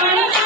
Thank you.